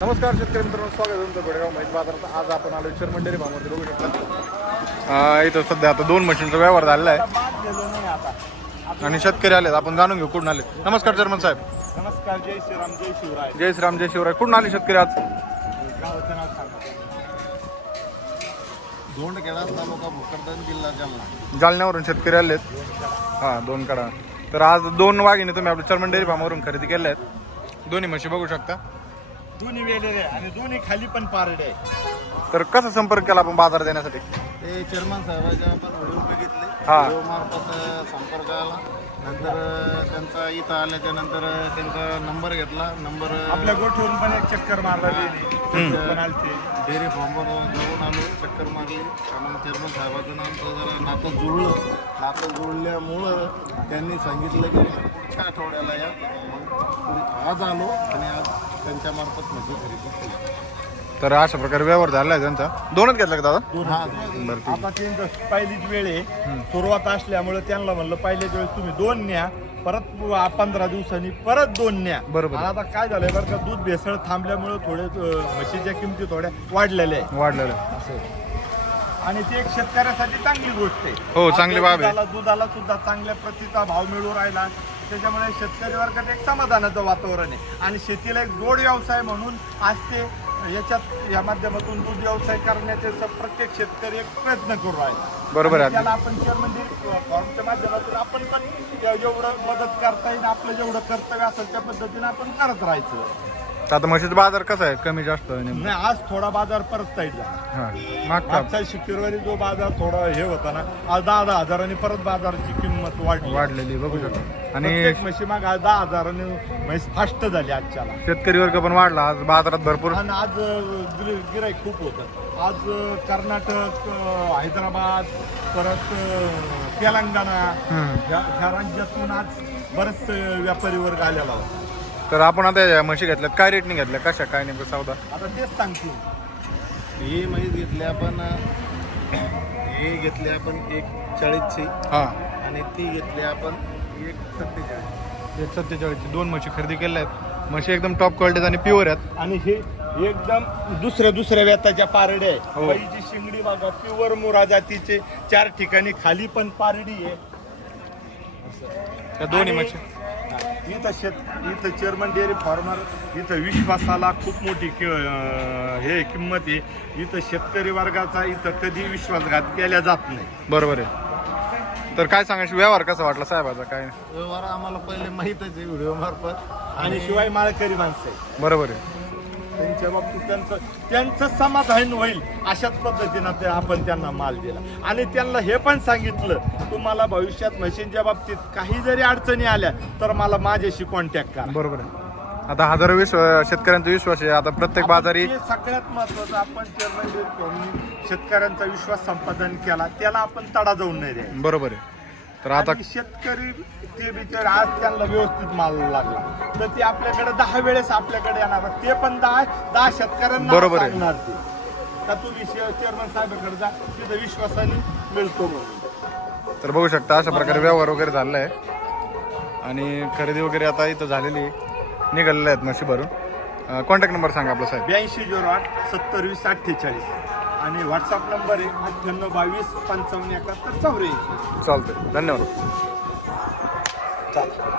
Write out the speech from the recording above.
नमस्कार शेतकरी मित्रांनो, स्वागत आहे तुमचं गोडेगाव म्हैस बाजारात. आज आपण आलो चर्मन डेअरी फार्ममध्ये. बघू शकता इथं सध्या आता 2 मशीनचा व्यवहार झालेला आहे आणि शेतकरी आलेत. आपण जाणून घेऊ कुठून आले. नमस्कार चर्मन साहेब. नमस्कार. जय श्रीराम, जय शिवराय. जय श्रीराम, जय शिवराय. कुठून आले शेतकरी आज? गावाचं नाव सांगा. दोंडखेडा तालुका भोकरदन जिल्हा जालना. जालन्यावरून शेतकरी आलेत. हां, 2 कडा. तर आज 2 वाघिणी तुम्ही आपल्या चर्मन डेअरी फार्मवरून खरेदी केल्या आहेत. दोन्ही म्हशी बघू शकता. दोन्ही वेलेले आणि दोन्ही खाली पण पारडे आहे. तर कसा संपर्क केला आपण बाजार देण्यासाठी? ते चेअरमन साहेबांच्या आपण व्हिडिओ बघितले, हा. व्हिडिओ मार्फत संपर्क आला. नंतर त्यांचा इथं आल्याच्या नंतर त्यांचा नंबर घेतला. नंबर आपल्या गोठ्यावरून पण एक चक्कर मारला पण आलते. डेअरी फार्मवर जाऊन आलो, चक्कर मारली. मग चेअरमन साहेबाचं आमचं जरा नातं जुळलं. नातं जुळल्यामुळं त्यांनी सांगितलं की पुढच्या आठवड्याला या. मग आज आलो आणि आज त्यांच्या मार्फत म्हशी खरेदी केली. तर अशा प्रकारे व्यवहार झाला आहे त्यांचा. 2च घेतला का दादा? हा, बरं, ठीक. आता त्यांचं पहिलीच वेळ आहे, सुरुवात असल्यामुळे त्यांना म्हणलं पहिल्याच वेळेस तुम्ही 2 न्या, परत 15 दिवसांनी परत 2 न्या. बरोबर. आता काय झालंय बरं का, दूध भेसळ थांबल्यामुळे थोडे म्हशीच्या किमती थोड्या वाढलेल्या आहे. वाढलेलं आहे. असं. आणि ती एक शेतकऱ्यासाठी चांगली गोष्ट आहे. हो, चांगली बाब आहे. दुधाला सुद्धा चांगल्या प्रतीचा भाव मिळू राहिला. त्याच्यामुळे शेतकरी वर्गात एक समाधानाचं वातावरण आहे. आणि शेतीला एक जोड व्यवसाय म्हणून आज ते या माध्यमातून दूध व्यवसाय करण्याचे प्रत्येक शेतकरी एक प्रयत्न करू राहिला. बरोबर आहे. त्याला आपण चेअरमन फॉर्मच्या माध्यमातून आपण पण जेवढं मदत करता येईल, आपलं जेवढं कर्तव्य असेल त्या पद्धतीने आपण करत राहायचं. तर आता म्हशीचा बाजार कसा आहे? कमी जास्त नेमकं? नाही, आज थोडा बाजार परत साईड झाला. हां, मागचा शुक्रवारी जो बाजार थोडा हे होता ना, आज 10 हजारांनी परत बाजाराची किंमत वाढलेली बघू शकतो. आणि प्रत्येक म्हशी माग 10 हजारांनी म्हैस फास्ट झाली आजच्याला. शेतकरी वर्ग पण वाढला आज बाजारात भरपूर. आणि आज गिराईक खूप होतं. आज कर्नाटक, हैदराबाद, परत तेलंगणा ह्या राज्यातून आज बरेच व्यापारी वर्ग आलेला होता. तर आपण आता या म्हशी घेतल्यात, काय रेटने घेतल्या, कशा काय नेमकं सौदा? आता तेच सांगतो. ही म्हैस घेतली आपण, हे घेतली आपण 140ची हां, आणि ती घेतली आपण 147. 147ची 2 म्हशी खरेदी केल्या आहेत. म्हशी एकदम टॉप क्वालिटीत आणि प्युअर आहेत. आणि हे एकदम दुसऱ्या व्यताच्या पारडे आहे. हो. बाईची शिंगडी बघा, प्युअर मुरा जातीचे 4 ठिकाणी खाली पण पारडी आहे. त्या दोन्ही आणि म्हशी इथं चेअरमन डेअरी फार्मर, इथं विश्वासाला खूप मोठी हे किंमत आहे. इथं शेतकरी वर्गाचा इथं कधी विश्वासघात केला जात नाही. बरोबर आहे. तर काय सांगायचं, व्यवहार कसा वाटला साहेबाचा? काय व्यवहार आम्हाला पहिले माहीतच आहे व्हिडिओ मार्फत. आणि शिवाय माळकरी माणसं आहे. बरोबर आहे. त्यांच्या बाबतीत त्यांचं समाधान होईल अशाच पद्धतीनं ते आपण त्यांना माल दिला. आणि त्यांना हे पण सांगितलं, तुम्हाला भविष्यात म्हशींच्या बाबतीत काही जरी अडचणी आल्या तर मला माझ्याशी कॉन्टॅक्ट करा. बरोबर आहे. आता हजारो शेतकऱ्यांचा विश्वास आहे. आता प्रत्येक बाजारी सगळ्यात महत्वाचं, आपण शेतकऱ्यांचा विश्वास संपादन केला, त्याला आपण तडा जाऊन नाही द्यायचा. बरोबर आहे. तर आता शेतकरी ते बिचारे आज त्यांना व्यवस्थित माल लागला तर ते आपल्याकडे 10 वेळेस आपल्याकडे येणार. ते पण 10 शेतकऱ्यांना बरोबर आहे. सांगणार ते का तुम्ही चेअरमन साहेबांकडे जा, तिथं विश्वासाने मिळतो म्हणून. तर बघू शकता अशा प्रकारे व्यवहार वगैरे झालेला आहे आणि खरेदी वगैरे आता इथं झालेली आहे. निघालेल्या आहेत म्हशी भरून. कॉन्टॅक्ट नंबर सांगा आपला साहेब. 8208 70 20 48 आणि व्हॉट्सअप नंबर आहे 98 22 55 71 84. चालतंय, धन्यवाद. चालेल.